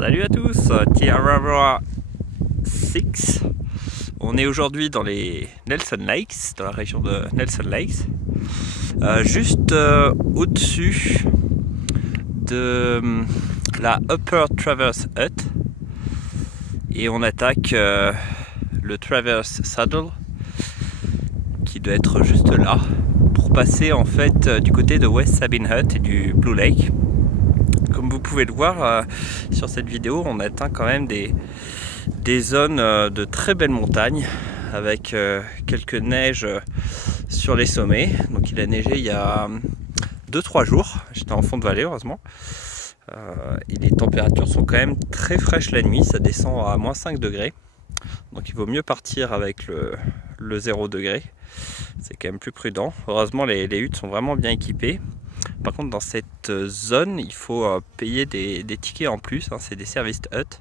Salut à tous, Tiarawa 6. On est aujourd'hui dans les Nelson Lakes, dans la région de Nelson Lakes, juste au-dessus de la Upper Traverse Hut, et on attaque le Traverse Saddle qui doit être juste là pour passer en fait du côté de West Sabine Hut et du Blue Lake. Comme vous pouvez le voir sur cette vidéo, on atteint quand même des zones de très belles montagnes avec quelques neiges sur les sommets. Donc il a neigé il y a 2-3 jours, j'étais en fond de vallée heureusement. Et les températures sont quand même très fraîches la nuit, ça descend à moins 5 degrés. Donc il vaut mieux partir avec le 0 degré, c'est quand même plus prudent. Heureusement les huttes sont vraiment bien équipées. Par contre dans cette zone il faut payer des tickets en plus, hein, c'est des services hut.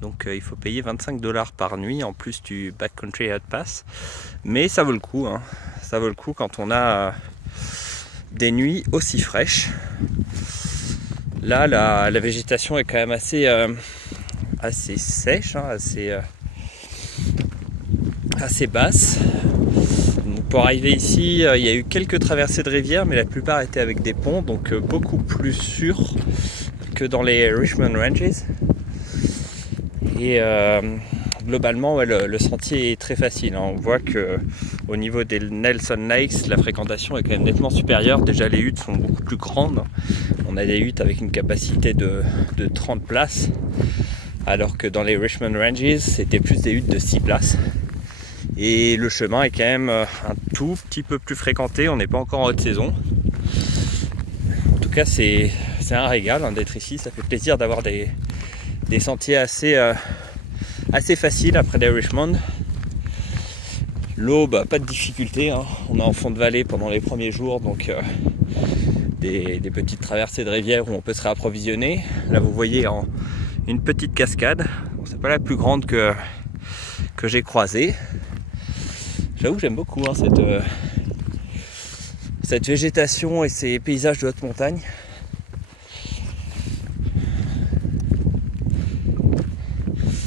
Donc il faut payer 25 $ par nuit en plus du Backcountry Hut Pass. Mais ça vaut le coup, hein. Ça vaut le coup quand on a des nuits aussi fraîches. Là la végétation est quand même assez sèche, hein, assez basse. Donc pour arriver ici, il y a eu quelques traversées de rivières, mais la plupart étaient avec des ponts, donc beaucoup plus sûr que dans les Richmond Ranges. Et globalement, ouais, le sentier est très facile, hein. On voit que au niveau des Nelson Lakes, la fréquentation est quand même nettement supérieure. Déjà, les huttes sont beaucoup plus grandes. On a des huttes avec une capacité de 30 places, alors que dans les Richmond Ranges, c'était plus des huttes de 6 places. Et le chemin est quand même un tout petit peu plus fréquenté. On n'est pas encore en haute saison. En tout cas, c'est un régal, hein, d'être ici. Ça fait plaisir d'avoir des sentiers assez faciles après les Richmond. L'eau, pas de difficulté, hein. On est en fond de vallée pendant les premiers jours, donc des petites traversées de rivière où on peut se réapprovisionner. Là vous voyez une petite cascade. Bon, c'est pas la plus grande que j'ai croisée. J'avoue que j'aime beaucoup, hein, cette végétation et ces paysages de haute montagne.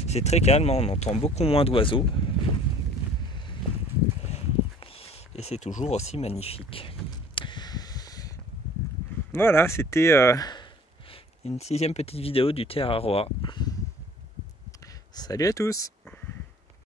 C'est très calme, hein, on entend beaucoup moins d'oiseaux. Et c'est toujours aussi magnifique. Voilà, c'était une 6e petite vidéo du Tiarawa. Salut à tous!